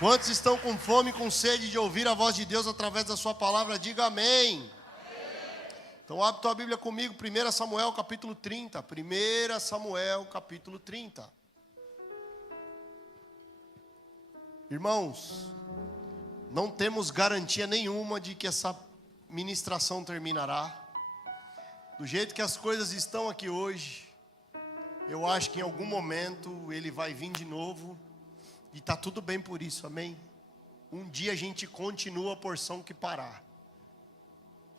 Quantos estão com fome e com sede de ouvir a voz de Deus através da sua palavra? Diga amém. Então abre tua Bíblia comigo, 1 Samuel capítulo 30. 1 Samuel capítulo 30. Irmãos, não temos garantia nenhuma de que essa ministração terminará. Do jeito que as coisas estão aqui hoje, eu acho que em algum momento ele vai vir de novo. E está tudo bem por isso, amém? Um dia a gente continua a porção que parar.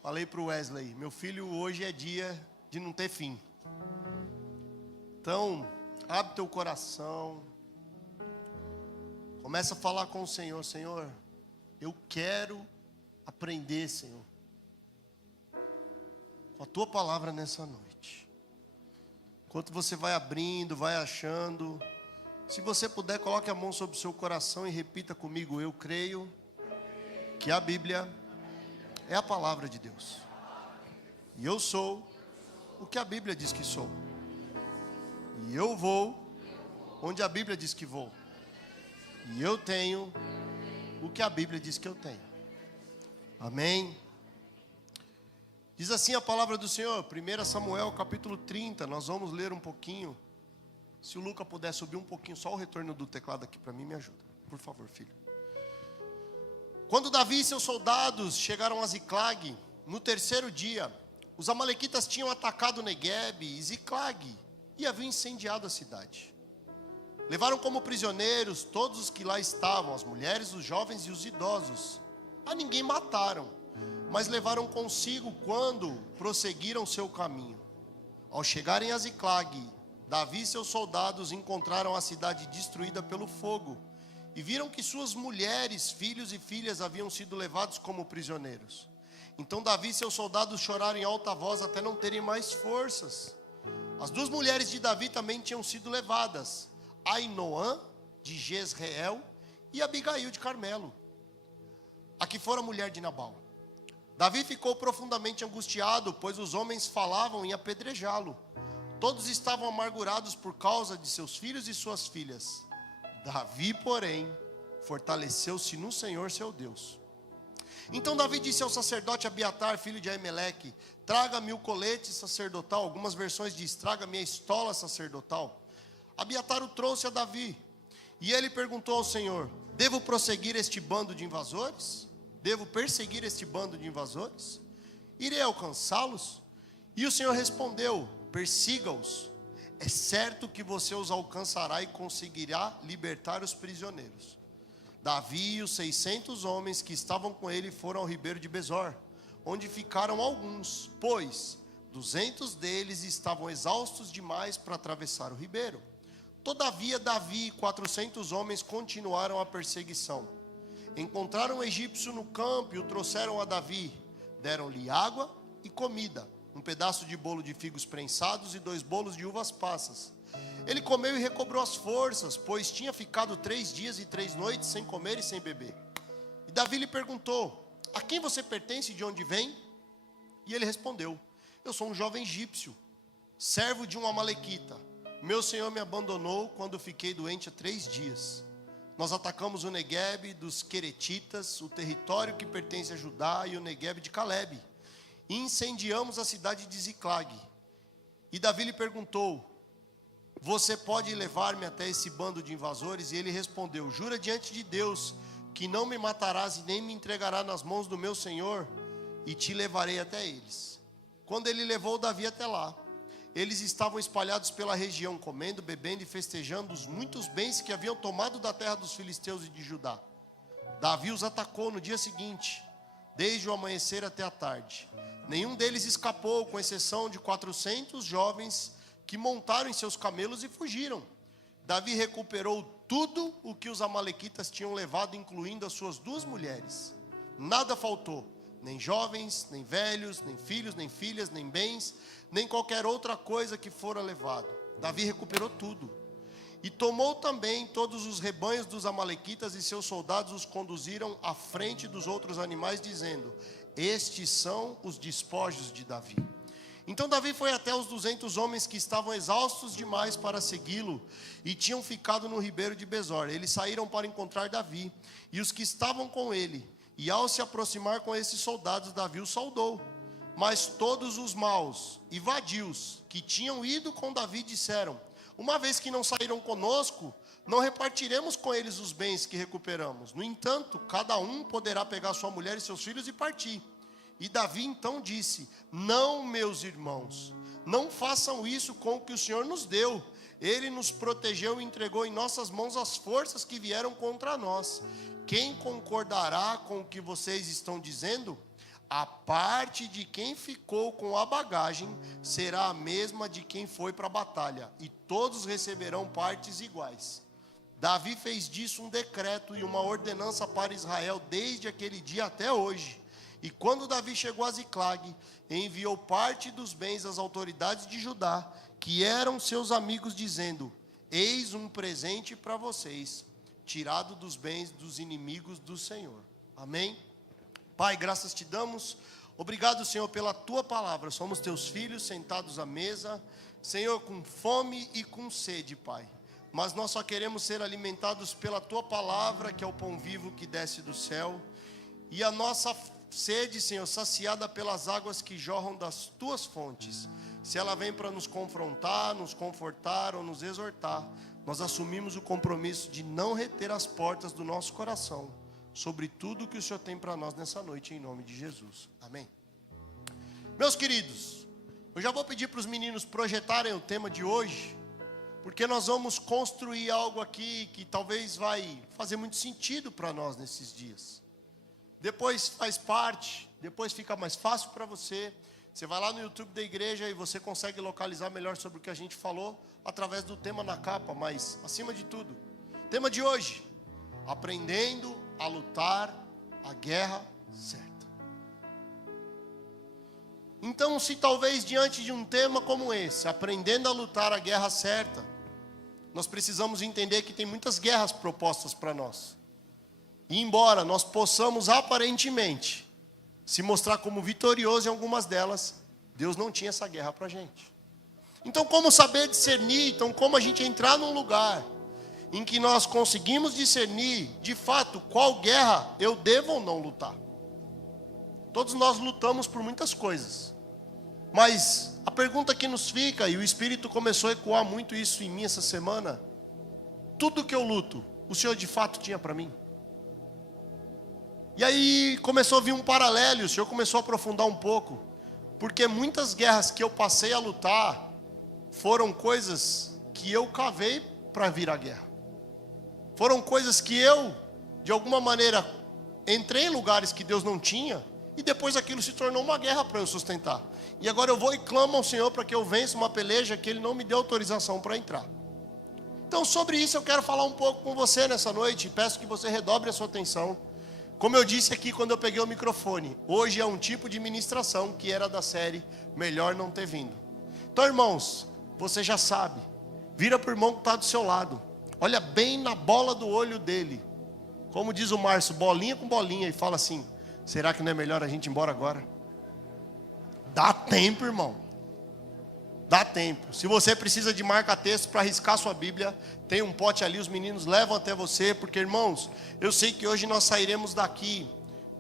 Falei para o Wesley, meu filho, hoje é dia de não ter fim. Então, abre teu coração. Começa a falar com o Senhor. Senhor, eu quero aprender, Senhor, com a tua palavra nessa noite. Enquanto você vai abrindo, vai achando, se você puder, coloque a mão sobre o seu coração e repita comigo: eu creio que a Bíblia é a palavra de Deus. E eu sou o que a Bíblia diz que sou. E eu vou onde a Bíblia diz que vou. E eu tenho o que a Bíblia diz que eu tenho. Amém? Diz assim a palavra do Senhor, 1 Samuel capítulo 30. Nós vamos ler um pouquinho. Se o Luca puder subir um pouquinho, só o retorno do teclado aqui para mim, me ajuda. Por favor, filho. Quando Davi e seus soldados chegaram a Ziclag, no terceiro dia, os amalequitas tinham atacado Neguebe e Ziclag e haviam incendiado a cidade. Levaram como prisioneiros todos os que lá estavam, as mulheres, os jovens e os idosos. A ninguém mataram, mas levaram consigo quando prosseguiram seu caminho. Ao chegarem a Ziclag, Davi e seus soldados encontraram a cidade destruída pelo fogo e viram que suas mulheres, filhos e filhas haviam sido levados como prisioneiros. Então Davi e seus soldados choraram em alta voz até não terem mais forças. As duas mulheres de Davi também tinham sido levadas, Ainoã de Jezreel e Abigail de Carmelo, a que fora mulher de Nabal. Davi ficou profundamente angustiado, pois os homens falavam em apedrejá-lo. Todos estavam amargurados por causa de seus filhos e suas filhas. Davi, porém, fortaleceu-se no Senhor seu Deus. Então Davi disse ao sacerdote Abiatar, filho de Aimeleque: traga-me o colete sacerdotal. Algumas versões diz: traga-me a estola sacerdotal. Abiatar o trouxe a Davi. E ele perguntou ao Senhor: devo prosseguir este bando de invasores? Devo perseguir este bando de invasores? Irei alcançá-los? E o Senhor respondeu: persiga-os, é certo que você os alcançará e conseguirá libertar os prisioneiros. Davi e os 600 homens que estavam com ele foram ao ribeiro de Besor, onde ficaram alguns, pois 200 deles estavam exaustos demais para atravessar o ribeiro. Todavia Davi e 400 homens continuaram a perseguição. Encontraram um egípcio no campo e o trouxeram a Davi. Deram-lhe água e comida, um pedaço de bolo de figos prensados e 2 bolos de uvas passas. Ele comeu e recobrou as forças, pois tinha ficado 3 dias e 3 noites sem comer e sem beber. E Davi lhe perguntou: a quem você pertence e de onde vem? E ele respondeu: eu sou um jovem egípcio, servo de um amalequita. Meu senhor me abandonou quando fiquei doente há 3 dias. Nós atacamos o Neguebe dos Queretitas, o território que pertence a Judá, e o Neguebe de Calebe. E incendiamos a cidade de Ziclag. E Davi lhe perguntou: você pode levar-me até esse bando de invasores? E ele respondeu: jura diante de Deus que não me matarás e nem me entregarás nas mãos do meu senhor, e te levarei até eles. Quando ele levou Davi até lá, eles estavam espalhados pela região, comendo, bebendo e festejando os muitos bens que haviam tomado da terra dos filisteus e de Judá. Davi os atacou no dia seguinte, desde o amanhecer até a tarde. Nenhum deles escapou, com exceção de 400 jovens que montaram em seus camelos e fugiram. Davi recuperou tudo o que os amalequitas tinham levado, incluindo as suas 2 mulheres. Nada faltou, nem jovens, nem velhos, nem filhos, nem filhas, nem bens, nem qualquer outra coisa que fora levado. Davi recuperou tudo. E tomou também todos os rebanhos dos amalequitas, e seus soldados os conduziram à frente dos outros animais, dizendo: estes são os despojos de Davi. Então Davi foi até os 200 homens que estavam exaustos demais para segui-lo e tinham ficado no ribeiro de Besor. Eles saíram para encontrar Davi e os que estavam com ele. E ao se aproximar com esses soldados, Davi os saudou. Mas todos os maus e vadios que tinham ido com Davi disseram: uma vez que não saíram conosco, não repartiremos com eles os bens que recuperamos. No entanto, cada um poderá pegar sua mulher e seus filhos e partir. E Davi então disse: não, meus irmãos, não façam isso com o que o Senhor nos deu. Ele nos protegeu e entregou em nossas mãos as forças que vieram contra nós. Quem concordará com o que vocês estão dizendo? A parte de quem ficou com a bagagem será a mesma de quem foi para a batalha, e todos receberão partes iguais. Davi fez disso um decreto e uma ordenança para Israel desde aquele dia até hoje. E quando Davi chegou a Ziclag, enviou parte dos bens às autoridades de Judá, que eram seus amigos, dizendo: eis um presente para vocês, tirado dos bens dos inimigos do Senhor. Amém? Pai, graças te damos. Obrigado, Senhor, pela tua palavra. Somos teus filhos sentados à mesa, Senhor, com fome e com sede, Pai. Mas nós só queremos ser alimentados pela tua palavra, que é o pão vivo que desce do céu. E a nossa sede, Senhor, saciada pelas águas que jorram das tuas fontes. Se ela vem para nos confrontar, nos confortar ou nos exortar, nós assumimos o compromisso de não reter as portas do nosso coração sobre tudo que o Senhor tem para nós nessa noite, em nome de Jesus. Amém. Meus queridos, eu já vou pedir para os meninos projetarem o tema de hoje, porque nós vamos construir algo aqui que talvez vai fazer muito sentido para nós nesses dias. Depois faz parte, depois fica mais fácil para você. Você vai lá no YouTube da igreja e você consegue localizar melhor sobre o que a gente falou através do tema na capa, mas acima de tudo, tema de hoje: aprendendo a lutar a guerra certa. Então, se talvez diante de um tema como esse, aprendendo a lutar a guerra certa, nós precisamos entender que tem muitas guerras propostas para nós. E embora nós possamos aparentemente se mostrar como vitorioso em algumas delas, Deus não tinha essa guerra para a gente. Então, como saber discernir? Então, como a gente entrar num lugar em que nós conseguimos discernir, de fato, qual guerra eu devo ou não lutar? Todos nós lutamos por muitas coisas. Mas a pergunta que nos fica, e o Espírito começou a ecoar muito isso em mim essa semana: tudo que eu luto, o Senhor de fato tinha para mim? E aí começou a vir um paralelo, o Senhor começou a aprofundar um pouco. Porque muitas guerras que eu passei a lutar foram coisas que eu cavei para vir à guerra. Foram coisas que eu, de alguma maneira, entrei em lugares que Deus não tinha, e depois aquilo se tornou uma guerra para eu sustentar. E agora eu vou e clamo ao Senhor para que eu vença uma peleja que Ele não me deu autorização para entrar. Então, sobre isso eu quero falar um pouco com você nessa noite, e peço que você redobre a sua atenção. Como eu disse aqui quando eu peguei o microfone, hoje é um tipo de ministração que era da série Melhor Não Ter Vindo. Então, irmãos, você já sabe, vira para o irmão que está do seu lado, olha bem na bola do olho dele, como diz o Márcio, bolinha com bolinha, e fala assim: será que não é melhor a gente ir embora agora? Dá tempo, irmão. Dá tempo. Se você precisa de marca-texto para riscar sua Bíblia, tem um pote ali, os meninos levam até você, porque, irmãos, eu sei que hoje nós sairemos daqui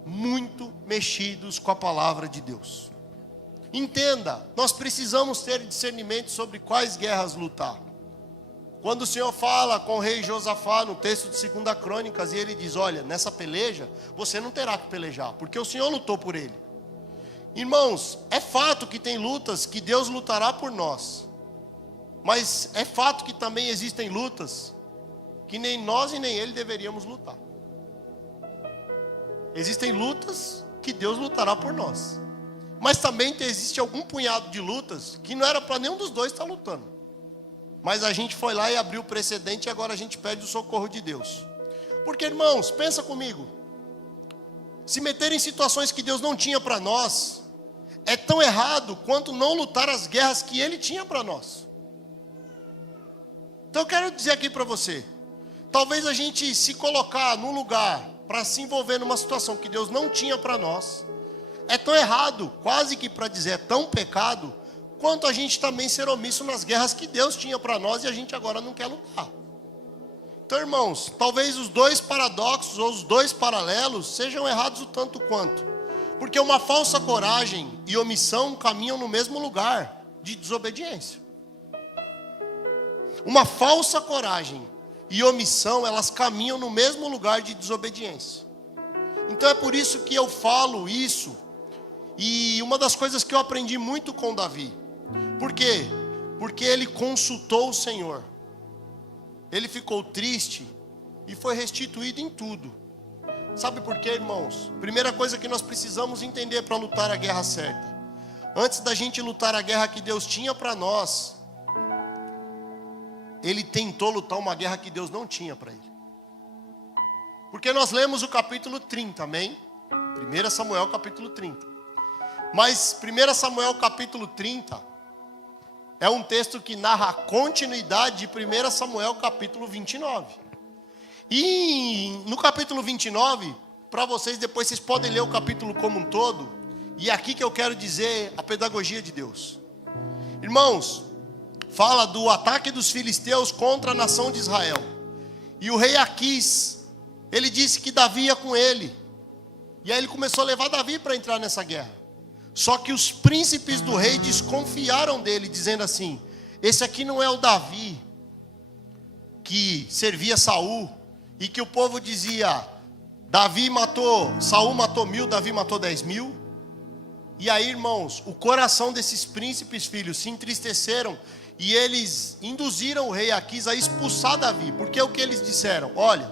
muito mexidos com a palavra de Deus. Entenda, nós precisamos ter discernimento sobre quais guerras lutar. Quando o Senhor fala com o rei Josafá no texto de 2 Crônicas, e ele diz: olha, nessa peleja você não terá que pelejar, porque o Senhor lutou por ele. Irmãos, é fato que tem lutas que Deus lutará por nós, mas é fato que também existem lutas que nem nós e nem Ele deveríamos lutar. Existem lutas que Deus lutará por nós, mas também existe algum punhado de lutas que não era para nenhum dos dois estar lutando, mas a gente foi lá e abriu o precedente, e agora a gente pede o socorro de Deus. Porque, irmãos, pensa comigo, se meter em situações que Deus não tinha para nós é tão errado quanto não lutar as guerras que Ele tinha para nós. Então eu quero dizer aqui para você, talvez a gente se colocar num lugar para se envolver numa situação que Deus não tinha para nós, é tão errado, quase que para dizer é tão pecado, quanto a gente também ser omisso nas guerras que Deus tinha para nós e a gente agora não quer lutar. Então, irmãos, talvez os dois paradoxos ou os dois paralelos sejam errados o tanto quanto. Porque uma falsa coragem e omissão caminham no mesmo lugar de desobediência. Uma falsa coragem e omissão, elas caminham no mesmo lugar de desobediência. Então é por isso que eu falo isso. E uma das coisas que eu aprendi muito com Davi. Por quê? Porque ele consultou o Senhor. Ele ficou triste e foi restituído em tudo. Sabe por quê, irmãos? Primeira coisa que nós precisamos entender para lutar a guerra certa. Antes da gente lutar a guerra que Deus tinha para nós, ele tentou lutar uma guerra que Deus não tinha para ele. Porque nós lemos o capítulo 30, amém? 1 Samuel capítulo 30. Mas 1 Samuel capítulo 30 é um texto que narra a continuidade de 1 Samuel capítulo 29. E no capítulo 29, para vocês, depois vocês podem ler o capítulo como um todo. E é aqui que eu quero dizer a pedagogia de Deus. Irmãos, fala do ataque dos filisteus contra a nação de Israel. E o rei Aquis, ele disse que Davi ia com ele. E aí ele começou a levar Davi para entrar nessa guerra. Só que os príncipes do rei desconfiaram dele, dizendo assim: esse aqui não é o Davi que servia Saul, e que o povo dizia, Saul matou 1000, Davi matou 10.000. E aí, irmãos, o coração desses príncipes, filhos, se entristeceram, e eles induziram o rei Aquis a expulsar Davi, porque o que eles disseram? Olha,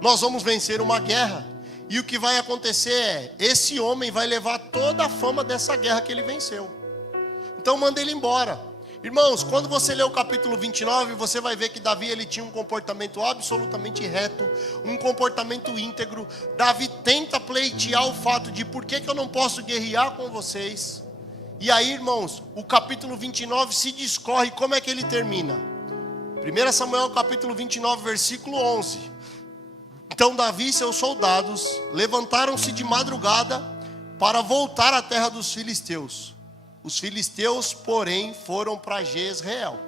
nós vamos vencer uma guerra, e o que vai acontecer é, esse homem vai levar toda a fama dessa guerra que ele venceu. Então manda ele embora. Irmãos, quando você lê o capítulo 29, você vai ver que Davi, ele tinha um comportamento absolutamente reto, um comportamento íntegro. Davi tenta pleitear o fato de por que eu não posso guerrear com vocês. E aí, irmãos, o capítulo 29 se discorre. Como é que ele termina? 1 Samuel capítulo 29, versículo 11. Então Davi e seus soldados levantaram-se de madrugada para voltar à terra dos filisteus. Os filisteus, porém, foram para Jezreel.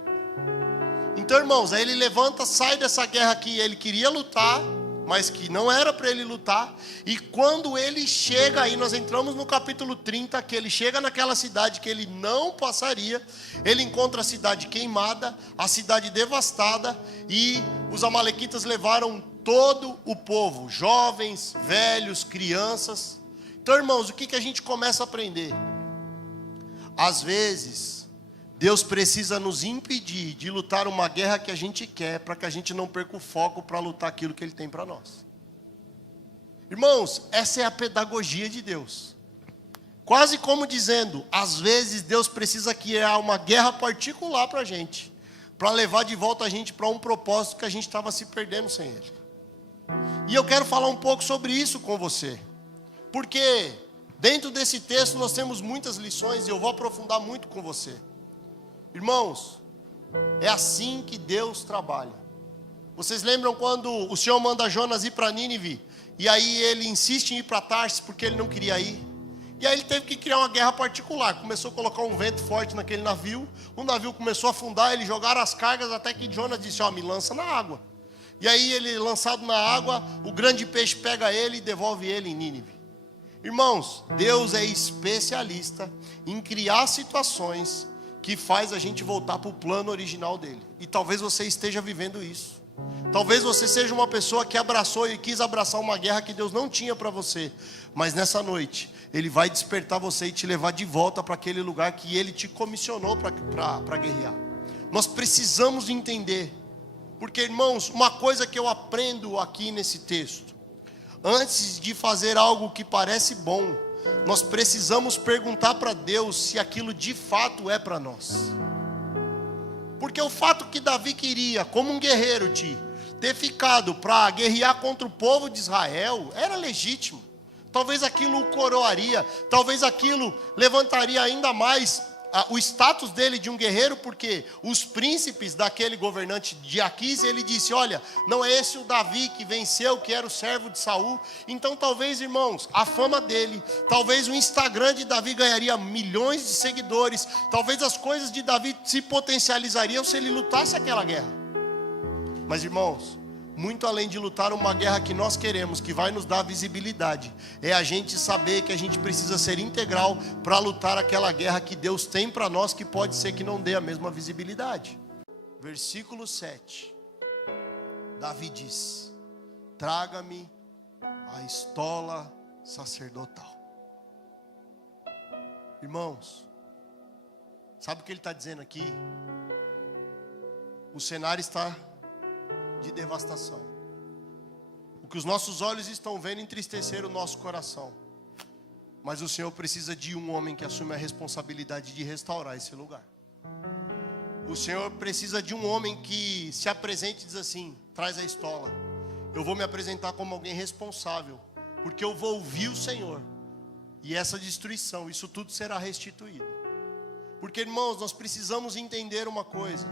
Então, irmãos, aí ele levanta, sai dessa guerra que ele queria lutar, mas que não era para ele lutar. E quando ele chega, aí nós entramos no capítulo 30, que ele chega naquela cidade que ele não passaria. Ele encontra a cidade queimada, a cidade devastada, e os amalequitas levaram todo o povo, jovens, velhos, crianças. Então, irmãos, o que a gente começa a aprender? Às vezes, Deus precisa nos impedir de lutar uma guerra que a gente quer, para que a gente não perca o foco para lutar aquilo que Ele tem para nós. Irmãos, essa é a pedagogia de Deus. Quase como dizendo, às vezes Deus precisa criar uma guerra particular para a gente, para levar de volta a gente para um propósito que a gente estava se perdendo sem Ele. E eu quero falar um pouco sobre isso com você, porque dentro desse texto nós temos muitas lições e eu vou aprofundar muito com você. Irmãos, é assim que Deus trabalha. Vocês lembram quando o Senhor manda Jonas ir para Nínive, e aí ele insiste em ir para Tarsis porque ele não queria ir? E aí ele teve que criar uma guerra particular. Começou a colocar um vento forte naquele navio, o navio começou a afundar, eles jogaram as cargas até que Jonas disse, me lança na água. E aí ele, lançado na água, o grande peixe pega ele e devolve ele em Nínive. Irmãos, Deus é especialista em criar situações que faz a gente voltar para o plano original dele. E talvez você esteja vivendo isso. Talvez você seja uma pessoa que abraçou e quis abraçar uma guerra que Deus não tinha para você. Mas nessa noite, Ele vai despertar você e te levar de volta para aquele lugar que Ele te comissionou para guerrear. Nós precisamos entender. Porque, irmãos, uma coisa que eu aprendo aqui nesse texto. Antes de fazer algo que parece bom, nós precisamos perguntar para Deus se aquilo de fato é para nós. Porque o fato que Davi queria, como um guerreiro, ter ficado para guerrear contra o povo de Israel, era legítimo. Talvez aquilo o coroaria, talvez aquilo levantaria ainda mais o status dele de um guerreiro, porque os príncipes daquele governante de Aquis, ele disse, olha, não é esse o Davi que venceu, que era o servo de Saul? Então talvez, irmãos, a fama dele, talvez o Instagram de Davi ganharia milhões de seguidores, talvez as coisas de Davi se potencializariam se ele lutasse aquela guerra. Mas, irmãos, muito além de lutar uma guerra que nós queremos, que vai nos dar visibilidade, é a gente saber que a gente precisa ser integral para lutar aquela guerra que Deus tem para nós, que pode ser que não dê a mesma visibilidade. Versículo 7. Davi diz: traga-me a estola sacerdotal. Irmãos, sabe o que ele está dizendo aqui? O cenário está de devastação. O que os nossos olhos estão vendo entristecer o nosso coração. Mas o Senhor precisa de um homem que assume a responsabilidade de restaurar esse lugar. O Senhor precisa de um homem que se apresente e diz assim: traz a estola. Eu vou me apresentar como alguém responsável, porque eu vou ouvir o Senhor. E essa destruição, isso tudo será restituído. Porque, irmãos, nós precisamos entender uma coisa.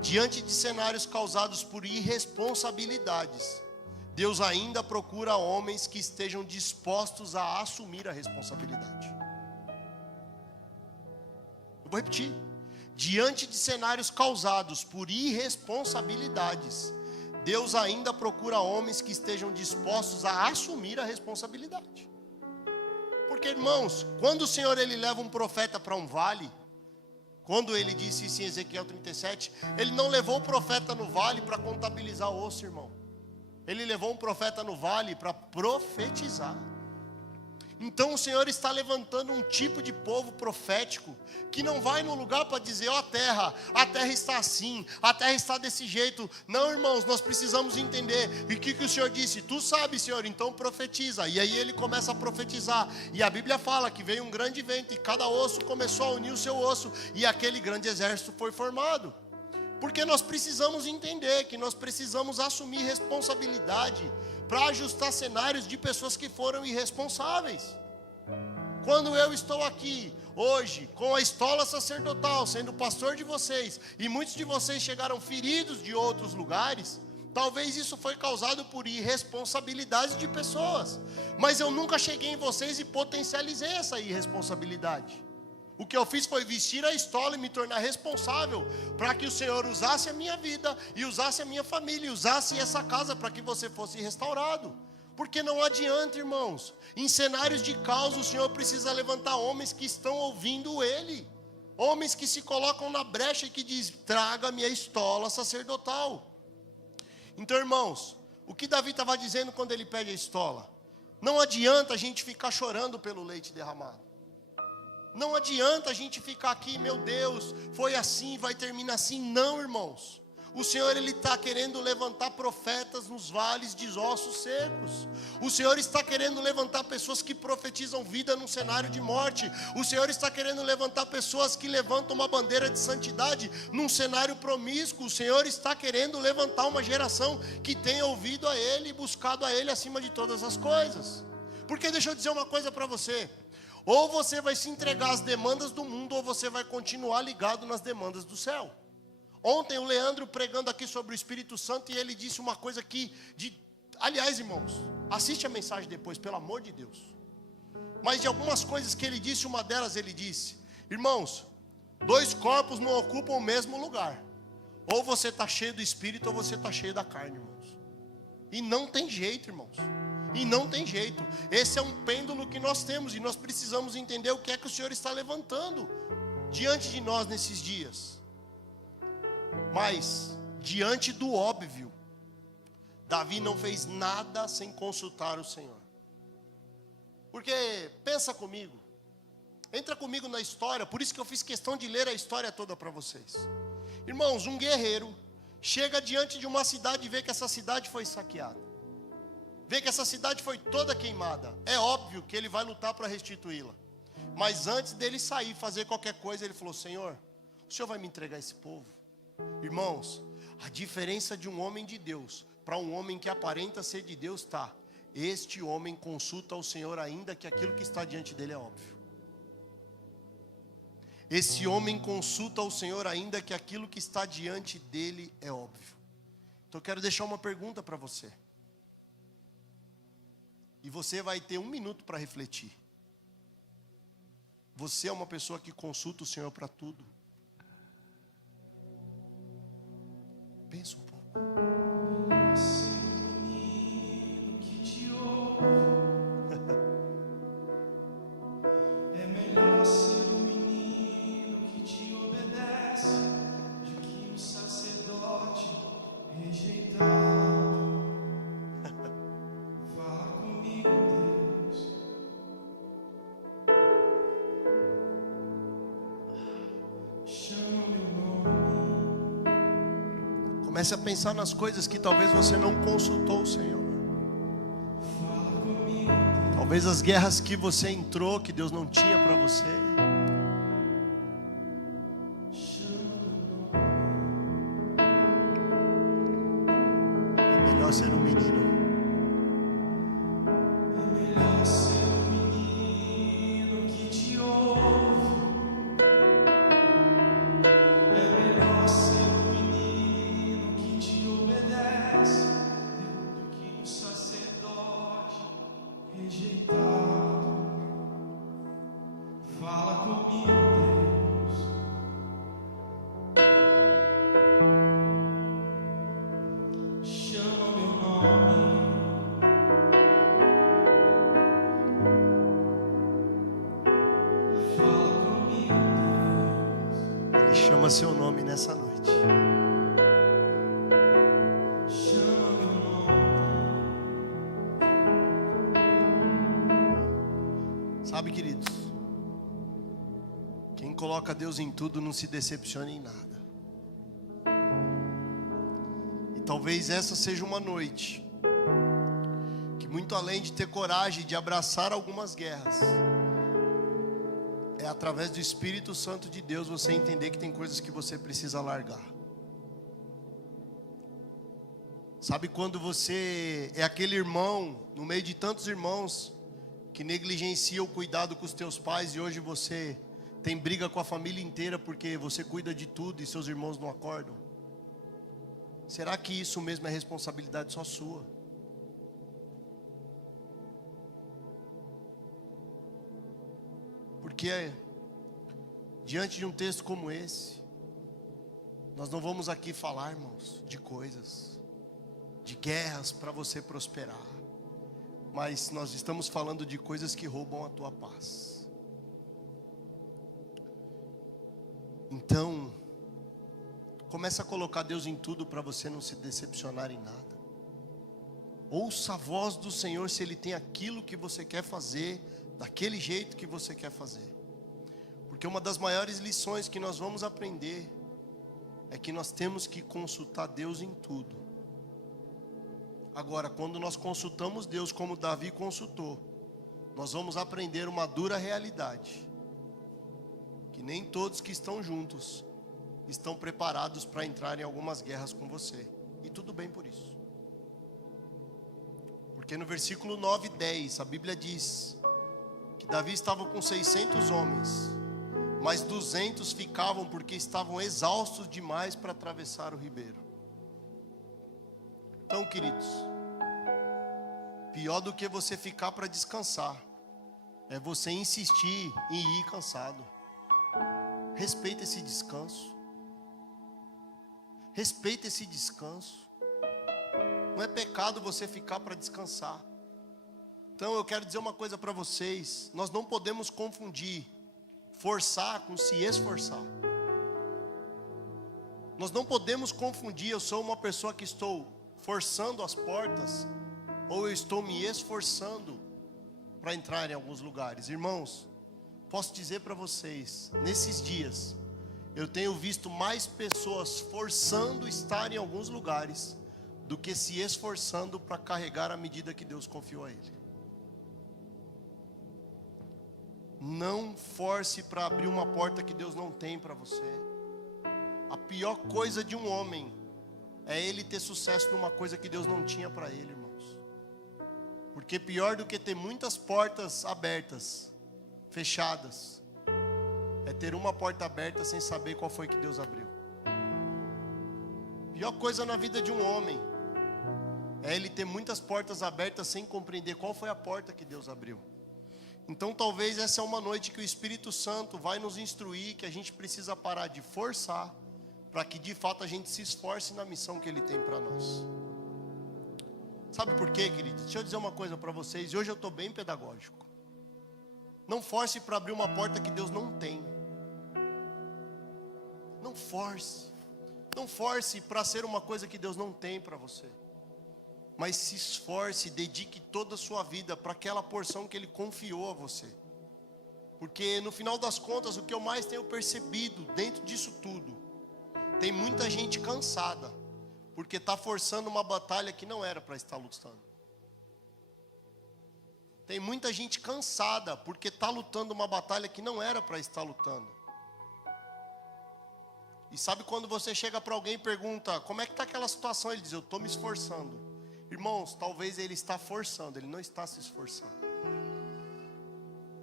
Diante de cenários causados por irresponsabilidades, Deus ainda procura homens que estejam dispostos a assumir a responsabilidade. Eu vou repetir. Diante de cenários causados por irresponsabilidades, Deus ainda procura homens que estejam dispostos a assumir a responsabilidade. Porque, irmãos, quando o Senhor ele leva um profeta para um vale, quando ele disse isso em Ezequiel 37, ele não levou o profeta no vale para contabilizar osso, irmão. Ele levou um profeta no vale para profetizar. Então o Senhor está levantando um tipo de povo profético que não vai no lugar para dizer, ó terra, a terra está assim, a terra está desse jeito. Não, irmãos, nós precisamos entender. E o que o Senhor disse? Tu sabes, Senhor, então profetiza. E aí ele começa a profetizar. E a Bíblia fala que veio um grande vento e cada osso começou a unir o seu osso. E aquele grande exército foi formado. Porque nós precisamos entender que nós precisamos assumir responsabilidade para ajustar cenários de pessoas que foram irresponsáveis. Quando eu estou aqui hoje com a estola sacerdotal, sendo pastor de vocês, e muitos de vocês chegaram feridos de outros lugares, talvez isso foi causado por irresponsabilidade de pessoas, mas eu nunca cheguei em vocês e potencializei essa irresponsabilidade. O que eu fiz foi vestir a estola e me tornar responsável para que o Senhor usasse a minha vida e usasse a minha família e usasse essa casa para que você fosse restaurado. Porque não adianta, irmãos, em cenários de caos o Senhor precisa levantar homens que estão ouvindo Ele, homens que se colocam na brecha e que dizem, traga-me a estola sacerdotal. Então, irmãos, o que Davi estava dizendo quando ele pede a estola? Não adianta a gente ficar chorando pelo leite derramado. Não adianta a gente ficar aqui, meu Deus, foi assim, vai terminar assim. Não, irmãos. O Senhor ele está querendo levantar profetas nos vales de ossos secos. O Senhor está querendo levantar pessoas que profetizam vida num cenário de morte. O Senhor está querendo levantar pessoas que levantam uma bandeira de santidade num cenário promíscuo. O Senhor está querendo levantar uma geração que tenha ouvido a Ele e buscado a Ele acima de todas as coisas. Porque deixa eu dizer uma coisa para você. Ou você vai se entregar às demandas do mundo, ou você vai continuar ligado nas demandas do céu. Ontem o Leandro pregando aqui sobre o Espírito Santo, e ele disse uma coisa que, aliás, irmãos, assiste a mensagem depois, pelo amor de Deus. Mas de algumas coisas que ele disse, uma delas ele disse, irmãos, 2 corpos não ocupam o mesmo lugar. Ou você está cheio do Espírito, ou você está cheio da carne, irmãos. E não tem jeito, irmãos. E não tem jeito. Esse é um pêndulo que nós temos. E nós precisamos entender o que é que o Senhor está levantando diante de nós nesses dias. Mas, diante do óbvio, Davi não fez nada sem consultar o Senhor. Porque, pensa comigo. Entra comigo na história. Por isso que eu fiz questão de ler a história toda para vocês. Irmãos, um guerreiro chega diante de uma cidade e vê que essa cidade foi saqueada. Vê que essa cidade foi toda queimada. É óbvio que ele vai lutar para restituí-la. Mas antes dele sair, fazer qualquer coisa, ele falou, Senhor, o Senhor vai me entregar esse povo? Irmãos, a diferença de um homem de Deus para um homem que aparenta ser de Deus está. Este homem consulta ao Senhor ainda que aquilo que está diante dele é óbvio. esse homem consulta ao Senhor, ainda que aquilo que está diante dele é óbvio. Então eu quero deixar uma pergunta para você. E você vai ter 1 minuto para refletir. Você é uma pessoa que consulta o Senhor para tudo? Pensa um pouco. É melhor ser um menino que te obedece do que um sacerdote rejeitado. Fala comigo, Deus. Chama meu nome. Comece a pensar nas coisas que talvez você não consultou o Senhor. Fala comigo, Talvez as guerras que você entrou, que Deus não tinha para você. É melhor ser um menino. é melhor ser um menino que te ouve. É melhor ser um menino que te obedece do que um sacerdote rejeitado. Fala comigo, Deus. Chama meu nome. Fala comigo, Deus. Ele chama seu nome nessa noite. Chama meu nome. Sabe, queridos, quem coloca Deus em tudo não se decepciona em nada. E talvez essa seja uma noite que, muito além de ter coragem de abraçar algumas guerras, é através do Espírito Santo de Deus você entender que tem coisas que você precisa largar. Sabe quando você é aquele irmão, no meio de tantos irmãos, que negligencia o cuidado com os teus pais, e hoje você tem briga com a família inteira porque você cuida de tudo e seus irmãos não acordam? Será que isso mesmo é responsabilidade só sua? Porque diante de um texto como esse, nós não vamos aqui falar, irmãos, de coisas, de guerras para você prosperar, mas nós estamos falando de coisas que roubam a tua paz. Então, comece a colocar Deus em tudo para você não se decepcionar em nada. Ouça a voz do Senhor se Ele tem aquilo que você quer fazer, daquele jeito que você quer fazer. Porque uma das maiores lições que nós vamos aprender é que nós temos que consultar Deus em tudo. Agora, quando nós consultamos Deus como Davi consultou, nós vamos aprender uma dura realidade: que nem todos que estão juntos estão preparados para entrar em algumas guerras com você. E tudo bem por isso. Porque no versículo 9 e 10, a Bíblia diz que Davi estava com 600 homens, mas 200 ficavam porque estavam exaustos demais para atravessar o ribeiro. Então, queridos, pior do que você ficar para descansar é você insistir em ir cansado. Respeita esse descanso. Respeita esse descanso. Não é pecado você ficar para descansar. Então eu quero dizer uma coisa para vocês: nós não podemos confundir forçar com se esforçar. Nós não podemos confundir, eu sou uma pessoa que estou forçando as portas, ou eu estou me esforçando para entrar em alguns lugares. Irmãos, posso dizer para vocês, nesses dias, eu tenho visto mais pessoas forçando estar em alguns lugares do que se esforçando para carregar a medida que Deus confiou a ele. Não force para abrir uma porta que Deus não tem para você. A pior coisa de um homem é ele ter sucesso numa coisa que Deus não tinha para ele, irmãos. Porque pior do que ter muitas portas abertas, fechadas, é ter uma porta aberta sem saber qual foi que Deus abriu. Pior coisa na vida de um homem é ele ter muitas portas abertas sem compreender qual foi a porta que Deus abriu. Então talvez essa é uma noite que o Espírito Santo vai nos instruir que a gente precisa parar de forçar para que de fato a gente se esforce na missão que Ele tem para nós. Sabe por quê, querido? Deixa eu dizer uma coisa para vocês, e hoje eu estou bem pedagógico. Não force para abrir uma porta que Deus não tem. Não force. Não force para ser uma coisa que Deus não tem para você. Mas se esforce, dedique toda a sua vida para aquela porção que Ele confiou a você. Porque no final das contas, o que eu mais tenho percebido dentro disso tudo, tem muita gente cansada, porque está forçando uma batalha que não era para estar lutando. Tem muita gente cansada, porque está lutando uma batalha que não era para estar lutando. E sabe quando você chega para alguém e pergunta, como é que está aquela situação? Ele diz, eu estou me esforçando. Irmãos, talvez ele está forçando, ele não está se esforçando.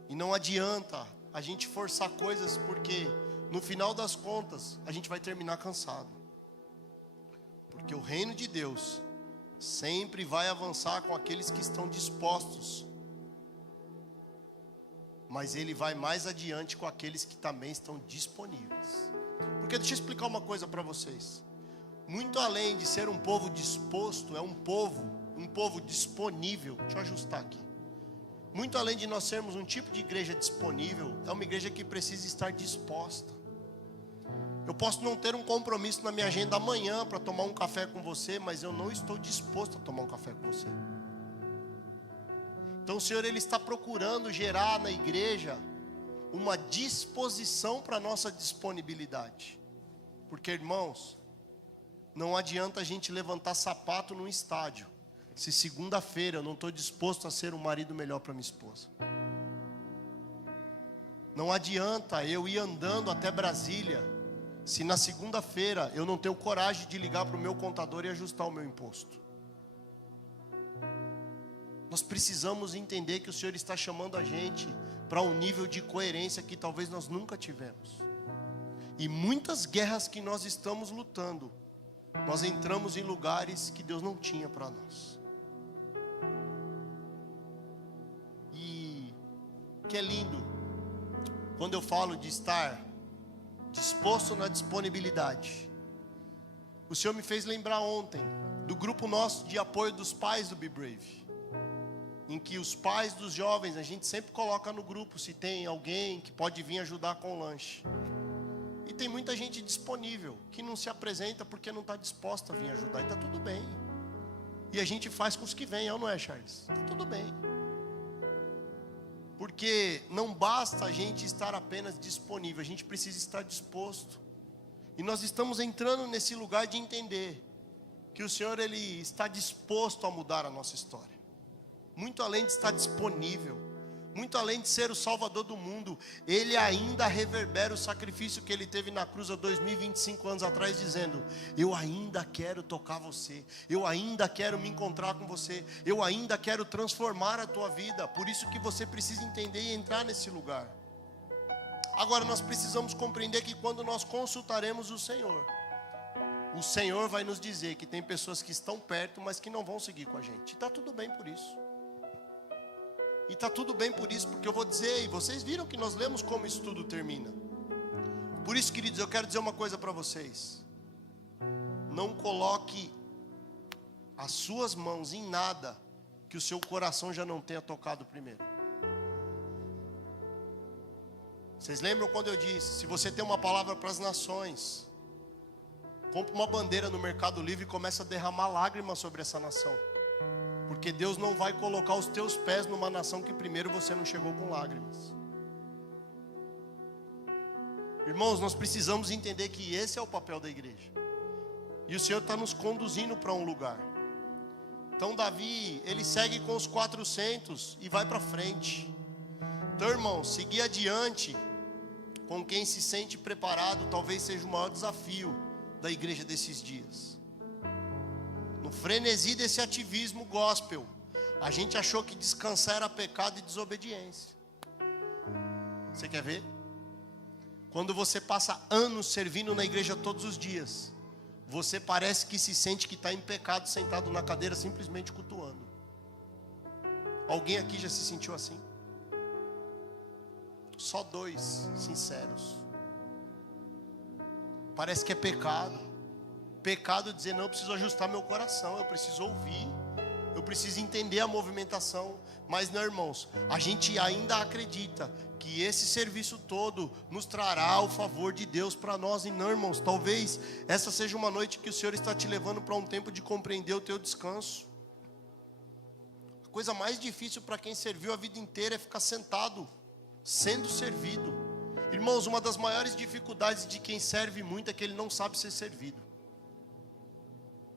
E não adianta a gente forçar coisas, porque no final das contas, a gente vai terminar cansado. Porque o reino de Deus sempre vai avançar com aqueles que estão dispostos. Mas Ele vai mais adiante com aqueles que também estão disponíveis. Porque deixa eu explicar uma coisa para vocês. Muito além de ser um povo disposto, é um povo disponível. Deixa eu ajustar aqui. Muito além de nós sermos um tipo de igreja disponível, é uma igreja que precisa estar disposta. Eu posso não ter um compromisso na minha agenda amanhã para tomar um café com você, mas eu não estou disposto a tomar um café com você. Então o Senhor, Ele está procurando gerar na igreja uma disposição para a nossa disponibilidade. Porque, irmãos, não adianta a gente levantar sapato num estádio, se segunda-feira eu não estou disposto a ser um marido melhor para minha esposa. Não adianta eu ir andando até Brasília, se na segunda-feira eu não tenho coragem de ligar para o meu contador e ajustar o meu imposto. Nós precisamos entender que o Senhor está chamando a gente para um nível de coerência que talvez nós nunca tivemos. E muitas guerras que nós estamos lutando, nós entramos em lugares que Deus não tinha para nós. E que é lindo quando eu falo de estar disposto na disponibilidade. O Senhor me fez lembrar ontem do grupo nosso de apoio dos pais do Be Brave, em que os pais dos jovens, a gente sempre coloca no grupo se tem alguém que pode vir ajudar com o lanche. E tem muita gente disponível, que não se apresenta porque não está disposta a vir ajudar, e está tudo bem. E a gente faz com os que vêm, não é, Charles? Está tudo bem. Porque não basta a gente estar apenas disponível, a gente precisa estar disposto. E nós estamos entrando nesse lugar de entender que o Senhor, Ele está disposto a mudar a nossa história. Muito além de estar disponível, muito além de ser o Salvador do mundo, Ele ainda reverbera o sacrifício que Ele teve na cruz há 2025 anos atrás, dizendo, eu ainda quero tocar você, eu ainda quero me encontrar com você, eu ainda quero transformar a tua vida. Por isso que você precisa entender e entrar nesse lugar. Agora nós precisamos compreender que quando nós consultaremos o Senhor vai nos dizer que tem pessoas que estão perto, mas que não vão seguir com a gente. E está tudo bem por isso. E está tudo bem por isso, porque eu vou dizer, e vocês viram que nós lemos como isso tudo termina. Por isso, queridos, eu quero dizer uma coisa para vocês. Não coloque as suas mãos em nada que o seu coração já não tenha tocado primeiro. Vocês lembram quando eu disse, se você tem uma palavra para as nações, compre uma bandeira no Mercado Livre e comece a derramar lágrimas sobre essa nação. Porque Deus não vai colocar os teus pés numa nação que primeiro você não chegou com lágrimas. Irmãos, nós precisamos entender que esse é o papel da igreja. E o Senhor está nos conduzindo para um lugar. Então Davi, ele segue com os 400 e vai para frente. Então, irmãos, seguir adiante com quem se sente preparado talvez seja o maior desafio da igreja desses dias. No frenesi desse ativismo gospel, a gente achou que descansar era pecado e desobediência. Você quer ver? Quando você passa anos servindo na igreja todos os dias, você parece que se sente que está em pecado, sentado na cadeira, simplesmente cultuando. Alguém aqui já se sentiu assim? Só 2 sinceros. Parece que é pecado. Pecado dizer, não, eu preciso ajustar meu coração, eu preciso ouvir, eu preciso entender a movimentação. Mas não, irmãos, a gente ainda acredita que esse serviço todo nos trará o favor de Deus para nós. E não, irmãos, talvez essa seja uma noite que o Senhor está te levando para um tempo de compreender o teu descanso. A coisa mais difícil para quem serviu a vida inteira é ficar sentado, sendo servido. Irmãos, uma das maiores dificuldades de quem serve muito é que ele não sabe ser servido.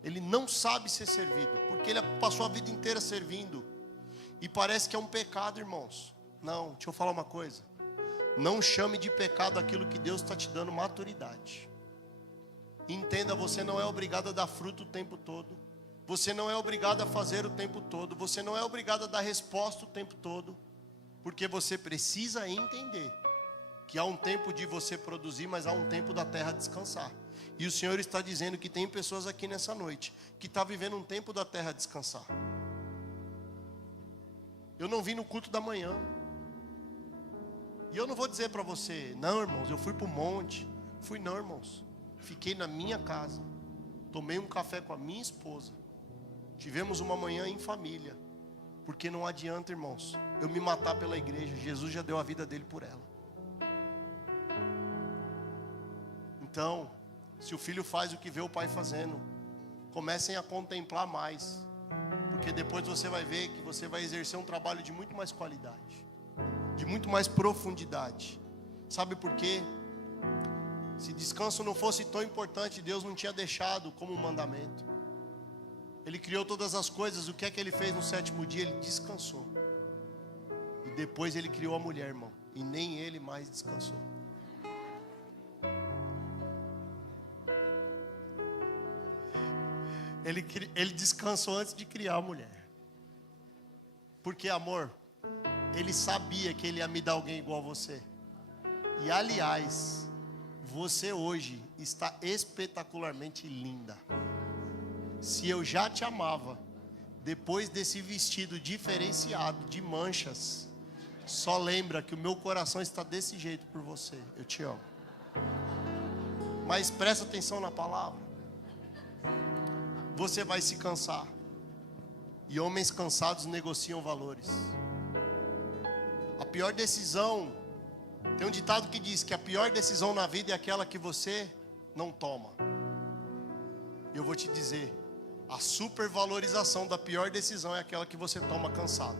Ele não sabe ser servido, porque ele passou a vida inteira servindo. E parece que é um pecado, irmãos. Não, deixa eu falar uma coisa. Não chame de pecado aquilo que Deus está te dando maturidade. Entenda, você não é obrigado a dar fruto o tempo todo. Você não é obrigado a fazer o tempo todo. Você não é obrigado a dar resposta o tempo todo. Porque você precisa entender que há um tempo de você produzir, mas há um tempo da terra descansar. E o Senhor está dizendo que tem pessoas aqui nessa noite que estão vivendo um tempo da terra descansar. Eu não vim no culto da manhã. E eu não vou dizer para você, não, irmãos, eu fui para o monte. Fui não, irmãos. Fiquei na minha casa. Tomei um café com a minha esposa. Tivemos uma manhã em família. Porque não adianta, irmãos, eu me matar pela igreja. Jesus já deu a vida dele por ela. Então, se o filho faz o que vê o pai fazendo, comecem a contemplar mais. Porque depois você vai ver que você vai exercer um trabalho de muito mais qualidade, de muito mais profundidade. Sabe por quê? Se descanso não fosse tão importante, Deus não tinha deixado como um mandamento. Ele criou todas as coisas, o que é que ele fez no 7º dia? Ele descansou. E depois ele criou a mulher, irmão, e nem ele mais descansou. Ele descansou antes de criar a mulher. Porque, amor, ele sabia que ele ia me dar alguém igual a você. E, aliás, você hoje está espetacularmente linda. Se eu já te amava, depois desse vestido diferenciado de manchas, só lembra que o meu coração está desse jeito por você. Eu te amo. Mas presta atenção na palavra. Você vai se cansar. E homens cansados negociam valores. A pior decisão, tem um ditado que diz que a pior decisão na vida é aquela que você não toma. Eu vou te dizer, a supervalorização da pior decisão é aquela que você toma cansado.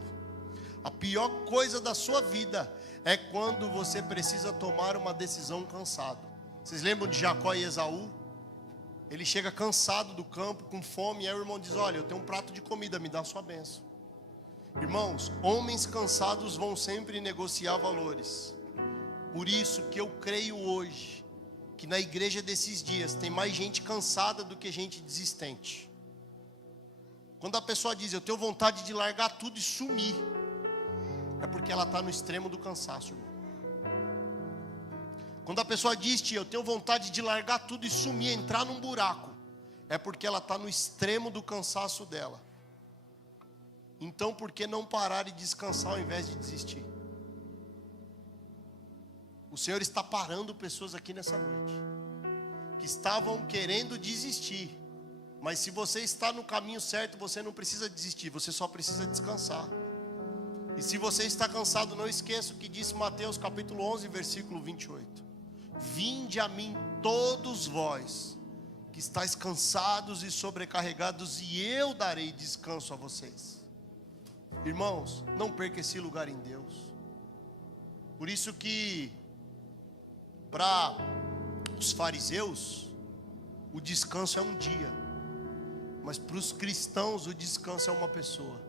A pior coisa da sua vida é quando você precisa tomar uma decisão cansado. Vocês lembram de Jacó e Esaú? Ele chega cansado do campo, com fome, e aí o irmão diz, olha, eu tenho um prato de comida, me dá a sua bênção. Irmãos, homens cansados vão sempre negociar valores. Por isso que eu creio hoje, que na igreja desses dias, tem mais gente cansada do que gente desistente. Quando a pessoa diz, eu tenho vontade de largar tudo e sumir, é porque ela está no extremo do cansaço, irmão. Quando a pessoa diz, tia, eu tenho vontade de largar tudo e sumir, entrar num buraco, é porque ela está no extremo do cansaço dela. Então, por que não parar e descansar ao invés de desistir? O Senhor está parando pessoas aqui nessa noite, que estavam querendo desistir. Mas se você está no caminho certo, você não precisa desistir, você só precisa descansar. E se você está cansado, não esqueça o que disse Mateus capítulo 11, versículo 28. Vinde a mim todos vós, que estáis cansados e sobrecarregados, e eu darei descanso a vocês. Irmãos, não perca esse lugar em Deus. Por isso que, para os fariseus, o descanso é um dia. Mas para os cristãos, o descanso é uma pessoa.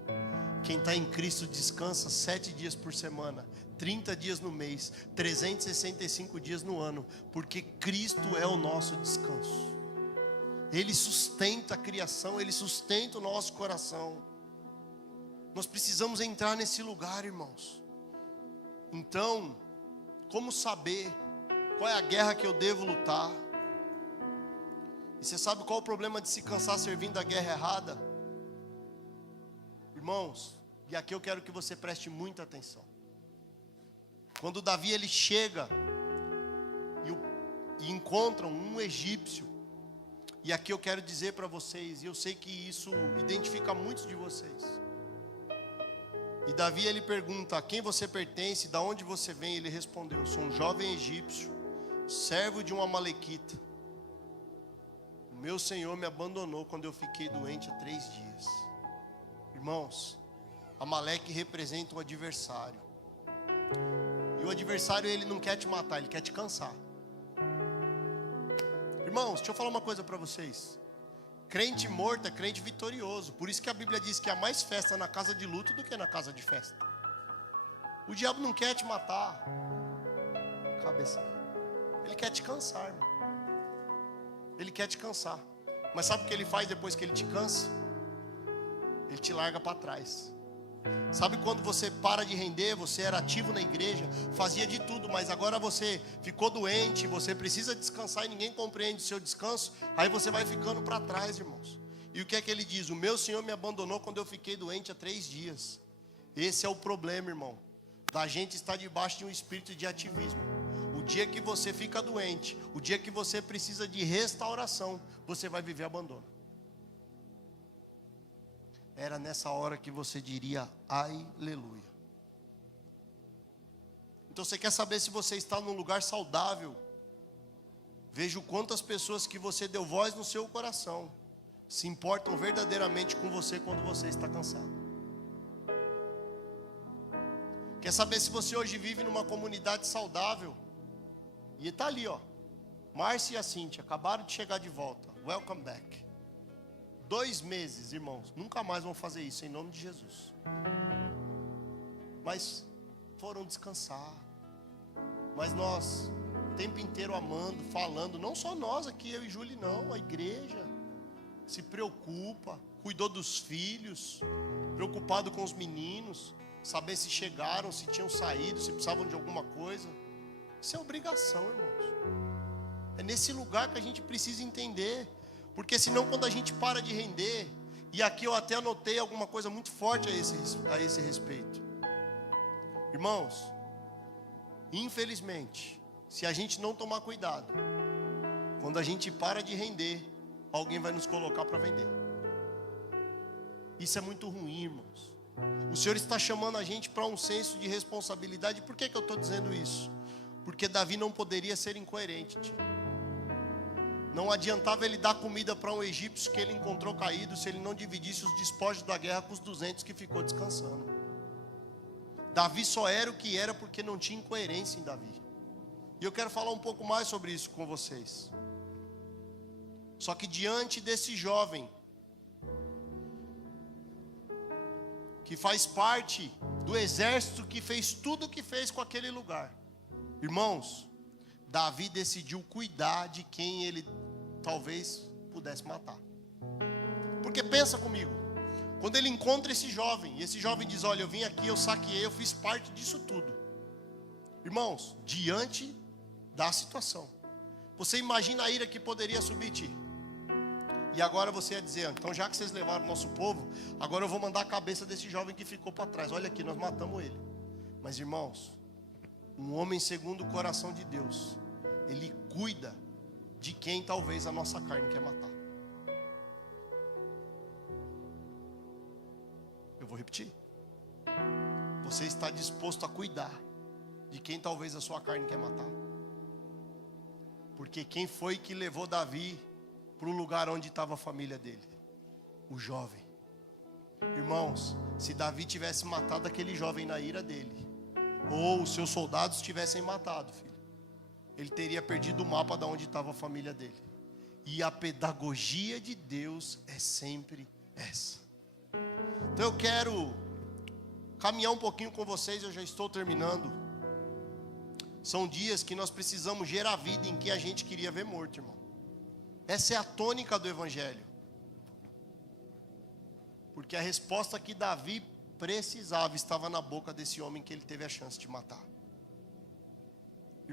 Quem está em Cristo descansa 7 dias por semana, 30 dias no mês, 365 dias no ano, porque Cristo é o nosso descanso. Ele sustenta a criação, Ele sustenta o nosso coração. Nós precisamos entrar nesse lugar, irmãos. Então, como saber Qual é a guerra que eu devo lutar? E você sabe qual é o problema de se cansar servindo a guerra errada? Irmãos, e aqui eu quero que você preste muita atenção. Quando Davi ele chega e encontra um egípcio, e aqui eu quero dizer para vocês, e eu sei que isso identifica muitos de vocês. E Davi ele pergunta: a quem você pertence, de onde você vem? Ele respondeu: sou um jovem egípcio, servo de um amalequita. O meu Senhor me abandonou quando eu fiquei doente há 3 dias. Irmãos, Amaleque representa um adversário. E o adversário ele não quer te matar, ele quer te cansar. Irmãos, deixa eu falar uma coisa para vocês. Crente morto é crente vitorioso. Por isso que a Bíblia diz que há mais festa na casa de luto do que na casa de festa. O diabo não quer te matar, cabeça. Ele quer te cansar, irmão. Ele quer te cansar. Mas sabe o que ele faz depois que ele te cansa? Ele te larga para trás. Sabe quando você para de render? Você era ativo na igreja, fazia de tudo, mas agora você ficou doente, você precisa descansar e ninguém compreende o seu descanso. Aí você vai ficando para trás, irmãos. E o que é que ele diz? O meu Senhor me abandonou quando eu fiquei doente há 3 dias. Esse é o problema, irmão, da gente estar debaixo de um espírito de ativismo. O dia que você fica doente, o dia que você precisa de restauração, você vai viver abandono. Era nessa hora que você diria aleluia. Então você quer saber se você está num lugar saudável? Veja o quanto as pessoas que você deu voz no seu coração se importam verdadeiramente com você quando você está cansado. Quer saber se você hoje vive numa comunidade saudável? E está ali, ó. Márcia e a Cíntia acabaram de chegar de volta. Welcome back. 2 meses, irmãos, nunca mais vão fazer isso, em nome de Jesus. Mas foram descansar. Mas nós, o tempo inteiro amando, falando, não só nós aqui, eu e Júlia, não, a igreja se preocupa, cuidou dos filhos, preocupado com os meninos, saber se chegaram, se tinham saído, se precisavam de alguma coisa. Isso é obrigação, irmãos. É nesse lugar que a gente precisa entender. Porque senão quando a gente para de render, e aqui eu até anotei alguma coisa muito forte a esse respeito. Irmãos, infelizmente, se a gente não tomar cuidado, quando a gente para de render, alguém vai nos colocar para vender. Isso é muito ruim, irmãos. O Senhor está chamando a gente para um senso de responsabilidade. Por que eu estou dizendo isso? Porque Davi não poderia ser incoerente, tio. Não adiantava ele dar comida para um egípcio que ele encontrou caído se ele não dividisse os despojos da guerra com os 200 que ficou descansando. Davi só era o que era porque não tinha incoerência em Davi. E eu quero falar um pouco mais sobre isso com vocês. Só que diante desse jovem que faz parte do exército que fez tudo o que fez com aquele lugar, irmãos, Davi decidiu cuidar de quem ele talvez pudesse matar. Porque pensa comigo, quando ele encontra esse jovem, e esse jovem diz: olha, eu vim aqui, eu saqueei, eu fiz parte disso tudo. Irmãos, diante da situação, você imagina a ira que poderia subir ti. E agora você ia dizer: então já que vocês levaram o nosso povo, agora eu vou mandar a cabeça desse jovem que ficou para trás. Olha aqui, nós matamos ele. Mas irmãos, um homem segundo o coração de Deus, ele cuida de quem talvez a nossa carne quer matar. Eu vou repetir. Você está disposto a cuidar de quem talvez a sua carne quer matar? Porque quem foi que levou Davi para o lugar onde estava a família dele? O jovem. Irmãos, se Davi tivesse matado aquele jovem na ira dele, ou os seus soldados tivessem matado, filho, ele teria perdido o mapa de onde estava a família dele. E a pedagogia de Deus é sempre essa. Então eu quero caminhar um pouquinho com vocês, eu já estou terminando. São dias que nós precisamos gerar vida em quem a gente queria ver morto, irmão. Essa é a tônica do Evangelho. Porque a resposta que Davi precisava estava na boca desse homem que ele teve a chance de matar.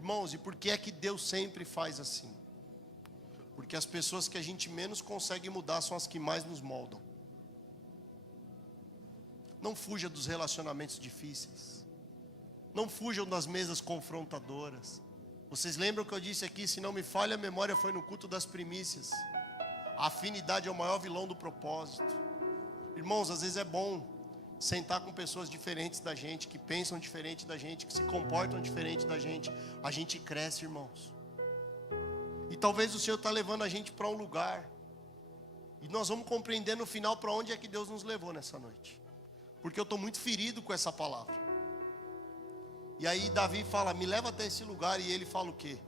Irmãos, e por que é que Deus sempre faz assim? Porque as pessoas que a gente menos consegue mudar são as que mais nos moldam. Não fuja dos relacionamentos difíceis. Não fujam das mesas confrontadoras. Vocês lembram que eu disse aqui, se não me falha a memória, foi no culto das primícias. A afinidade é o maior vilão do propósito. Irmãos, às vezes é bom sentar com pessoas diferentes da gente, que pensam diferente da gente, que se comportam diferente da gente. A gente cresce, irmãos. E talvez o Senhor está levando a gente para um lugar. E nós vamos compreender no final para onde é que Deus nos levou nessa noite. Porque eu estou muito ferido com essa palavra. E aí Davi fala, me leva até esse lugar. E ele fala o quê?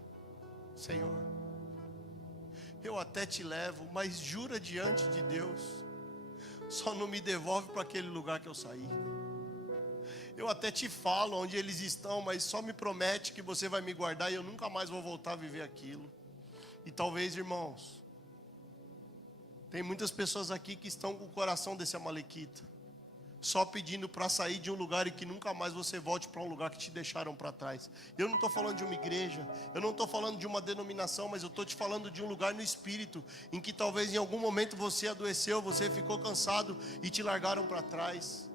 Senhor, eu até te levo, mas jura diante de Deus, só não me devolve para aquele lugar que eu saí. Eu até te falo onde eles estão, mas só me promete que você vai me guardar e eu nunca mais vou voltar a viver aquilo. E talvez, irmãos, tem muitas pessoas aqui que estão com o coração desse amalequita, só pedindo para sair de um lugar e que nunca mais você volte para um lugar que te deixaram para trás. Eu não estou falando de uma igreja, eu não estou falando de uma denominação, mas eu estou te falando de um lugar no espírito, em que talvez em algum momento você adoeceu, você ficou cansado e te largaram para trás.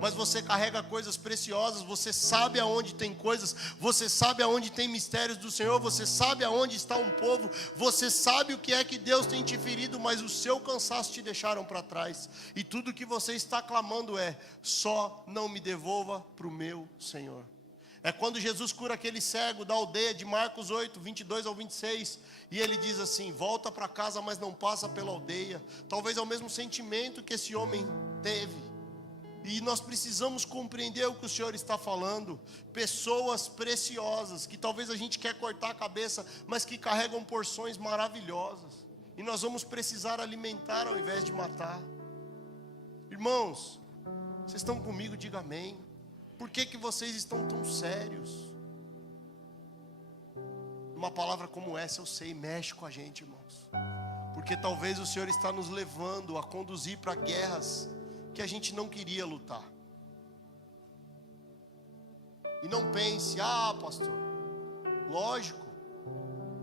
Mas você carrega coisas preciosas, você sabe aonde tem coisas, você sabe aonde tem mistérios do Senhor, você sabe aonde está um povo, você sabe o que é que Deus tem te ferido, mas o seu cansaço te deixaram para trás. E tudo que você está clamando é, só não me devolva para o meu Senhor. É quando Jesus cura aquele cego da aldeia de Marcos 8, 22 ao 26, e ele diz assim, volta para casa, mas não passa pela aldeia. Talvez é o mesmo sentimento que esse homem teve. E nós precisamos compreender o que o Senhor está falando. Pessoas preciosas, que talvez a gente quer cortar a cabeça, mas que carregam porções maravilhosas. E nós vamos precisar alimentar ao invés de matar. Irmãos, vocês estão comigo? Diga amém. Por que vocês estão tão sérios? Uma palavra como essa, eu sei, mexe com a gente, irmãos. Porque talvez o Senhor está nos levando a conduzir para guerras que a gente não queria lutar. E não pense, pastor, lógico,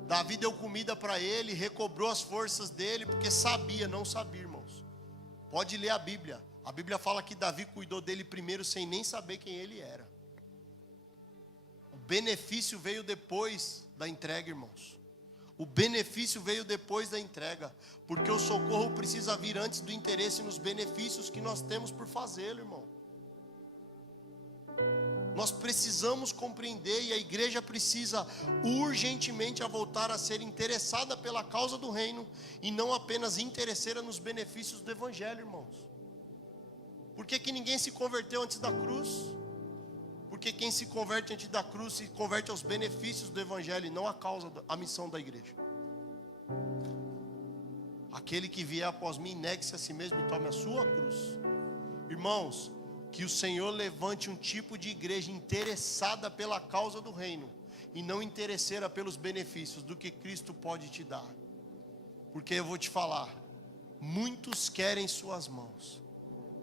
Davi deu comida para ele, recobrou as forças dele, porque sabia, não sabia, irmãos. Pode ler a Bíblia fala que Davi cuidou dele primeiro, sem nem saber quem ele era. O benefício veio depois da entrega, irmãos. O benefício veio depois da entrega, porque o socorro precisa vir antes do interesse nos benefícios que nós temos por fazê-lo, irmão. Nós precisamos compreender, e a igreja precisa urgentemente a voltar a ser interessada pela causa do reino, e não apenas interesseira nos benefícios do evangelho, irmãos. Por que ninguém se converteu antes da cruz? Porque quem se converte antes da cruz se converte aos benefícios do evangelho e não à causa, à missão da igreja. Aquele que vier após mim, negue-se a si mesmo e tome a sua cruz. Irmãos, que o Senhor levante um tipo de igreja interessada pela causa do reino e não interesseira pelos benefícios do que Cristo pode te dar. Porque eu vou te falar, muitos querem suas mãos,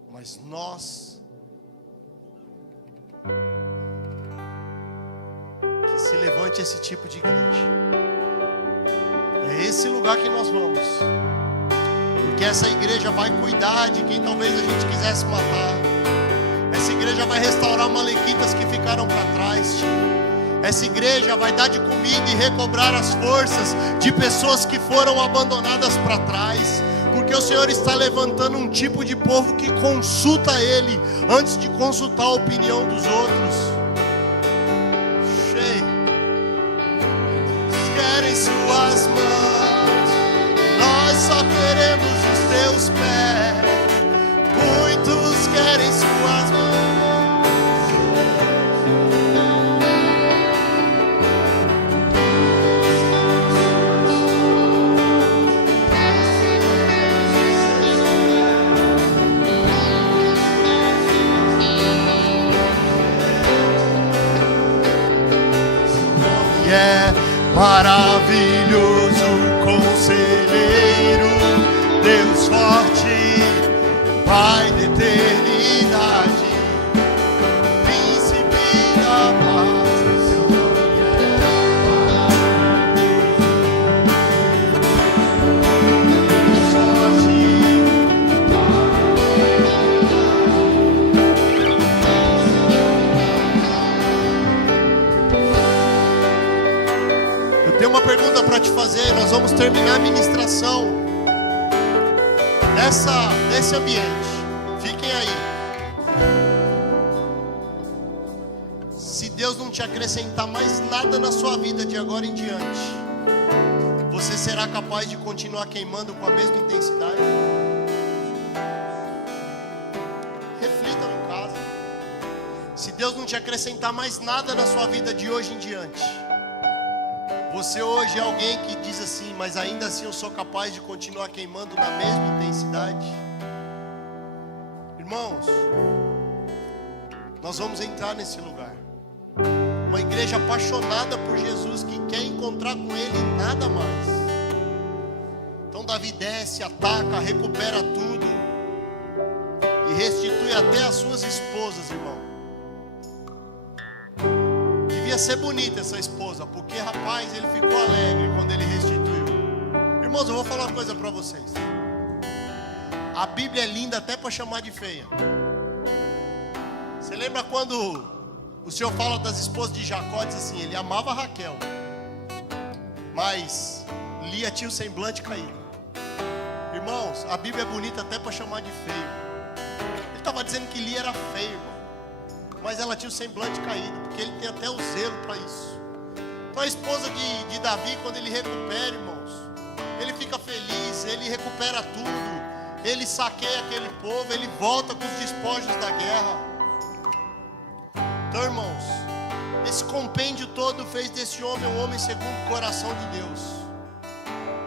mas nós... Que se levante esse tipo de igreja. É esse lugar que nós vamos. Porque essa igreja vai cuidar de quem talvez a gente quisesse matar. Essa igreja vai restaurar malequitas que ficaram para trás. Essa igreja vai dar de comida e recobrar as forças de pessoas que foram abandonadas para trás. Porque o Senhor está levantando um tipo de povo que consulta Ele antes de consultar a opinião dos outros. Querem suas mãos, nós só queremos os teus pés. Muitos querem suas mãos. Maravilhoso conselheiro, Deus forte, Pai da eternidade, Príncipe da paz, seu nome é pergunta para te fazer. Nós vamos terminar a ministração nesse ambiente. Fiquem aí. Se Deus não te acrescentar mais nada na sua vida de agora em diante, você será capaz de continuar queimando com a mesma intensidade? Reflitam em casa. Se Deus não te acrescentar mais nada na sua vida de hoje em diante, você hoje é alguém que diz assim: mas ainda assim eu sou capaz de continuar queimando na mesma intensidade? Irmãos, nós vamos entrar nesse lugar. Uma igreja apaixonada por Jesus, que quer encontrar com Ele e nada mais. Então Davi desce, ataca, recupera tudo e restitui até as suas esposas, irmão. Devia ser bonita essa esposa, porque rapaz, ele ficou alegre quando ele restituiu. Irmãos, eu vou falar uma coisa para vocês. A Bíblia é linda até para chamar de feia. Você lembra quando o Senhor fala das esposas de Jacó, diz assim: ele amava Raquel, mas Lia tinha o semblante caído. Irmãos, a Bíblia é bonita até para chamar de feio. Ele estava dizendo que Lia era feio, irmão, mas ela tinha o semblante caído, porque ele tem até o zelo para isso. Então a esposa de Davi, quando ele recupera, irmãos, ele fica feliz, ele recupera tudo, ele saqueia aquele povo, ele volta com os despojos da guerra. Então, irmãos, esse compêndio todo fez desse homem um homem segundo o coração de Deus.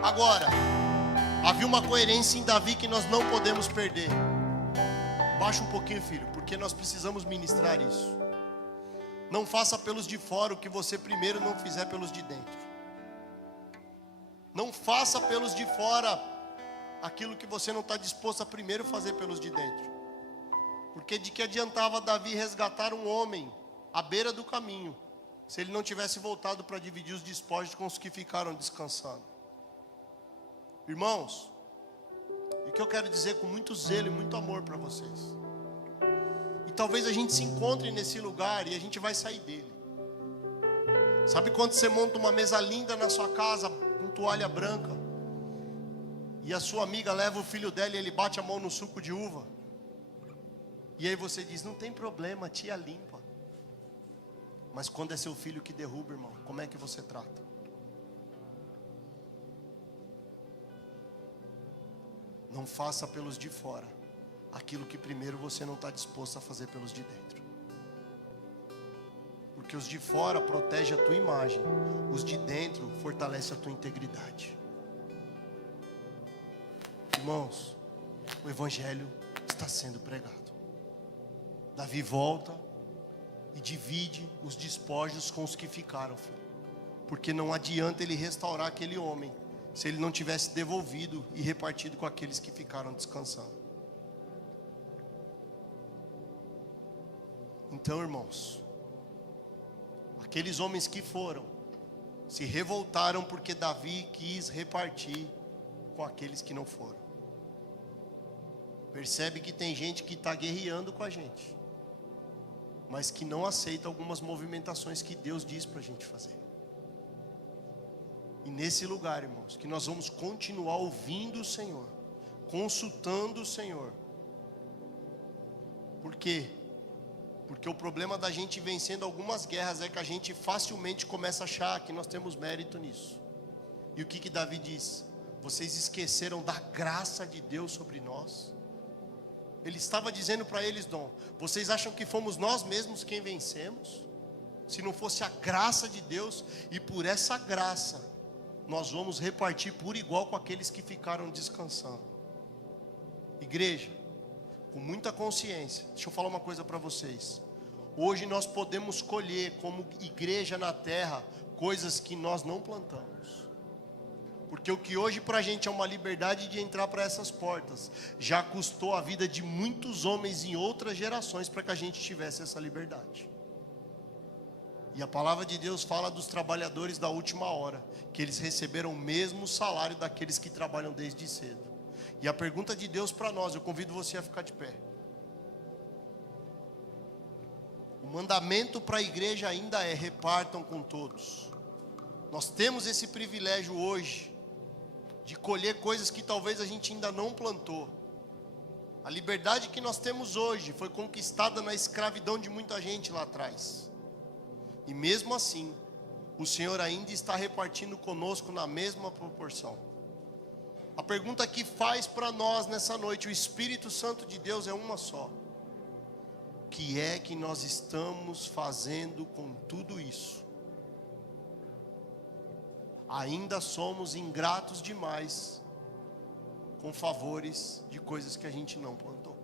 Agora, havia uma coerência em Davi que nós não podemos perder. Baixa um pouquinho, filho, porque nós precisamos ministrar isso. Não faça pelos de fora o que você primeiro não fizer pelos de dentro. Não faça pelos de fora aquilo que você não está disposto a primeiro fazer pelos de dentro. Porque de que adiantava Davi resgatar um homem à beira do caminho, se ele não tivesse voltado para dividir os despojos com os que ficaram descansando? Irmãos, o que eu quero dizer com muito zelo e muito amor para vocês, e talvez a gente se encontre nesse lugar e a gente vai sair dele. Sabe quando você monta uma mesa linda na sua casa com toalha branca, e a sua amiga leva o filho dela e ele bate a mão no suco de uva, e aí você diz: não tem problema, a tia limpa. Mas quando é seu filho que derruba, irmão, como é que você trata? Não faça pelos de fora aquilo que primeiro você não está disposto a fazer pelos de dentro. Porque os de fora protegem a tua imagem, os de dentro fortalecem a tua integridade. Irmãos, o Evangelho está sendo pregado. Davi volta e divide os despojos com os que ficaram, filho. Porque não adianta ele restaurar aquele homem se ele não tivesse devolvido e repartido com aqueles que ficaram descansando. Então, irmãos, aqueles homens que foram se revoltaram porque Davi quis repartir com aqueles que não foram. Percebe que tem gente que está guerreando com a gente, mas que não aceita algumas movimentações que Deus diz para a gente fazer. E nesse lugar, irmãos, que nós vamos continuar ouvindo o Senhor, consultando o Senhor. Por quê? Porque o problema da gente vencendo algumas guerras é que a gente facilmente começa a achar que nós temos mérito nisso. E o que Davi diz? Vocês esqueceram da graça de Deus sobre nós? Ele estava dizendo para eles: não, vocês acham que fomos nós mesmos quem vencemos? Se não fosse a graça de Deus, e por essa graça nós vamos repartir por igual com aqueles que ficaram descansando. Igreja, com muita consciência, deixa eu falar uma coisa para vocês. Hoje nós podemos colher como igreja na terra coisas que nós não plantamos. Porque o que hoje para a gente é uma liberdade de entrar para essas portas, já custou a vida de muitos homens em outras gerações para que a gente tivesse essa liberdade. E a palavra de Deus fala dos trabalhadores da última hora, que eles receberam o mesmo salário daqueles que trabalham desde cedo. E a pergunta de Deus para nós, eu convido você a ficar de pé. O mandamento para a igreja ainda é: repartam com todos. Nós temos esse privilégio hoje de colher coisas que talvez a gente ainda não plantou. A liberdade que nós temos hoje foi conquistada na escravidão de muita gente lá atrás. E mesmo assim, o Senhor ainda está repartindo conosco na mesma proporção. A pergunta que faz para nós nessa noite, o Espírito Santo de Deus é uma só. O que é que nós estamos fazendo com tudo isso? Ainda somos ingratos demais com favores de coisas que a gente não plantou.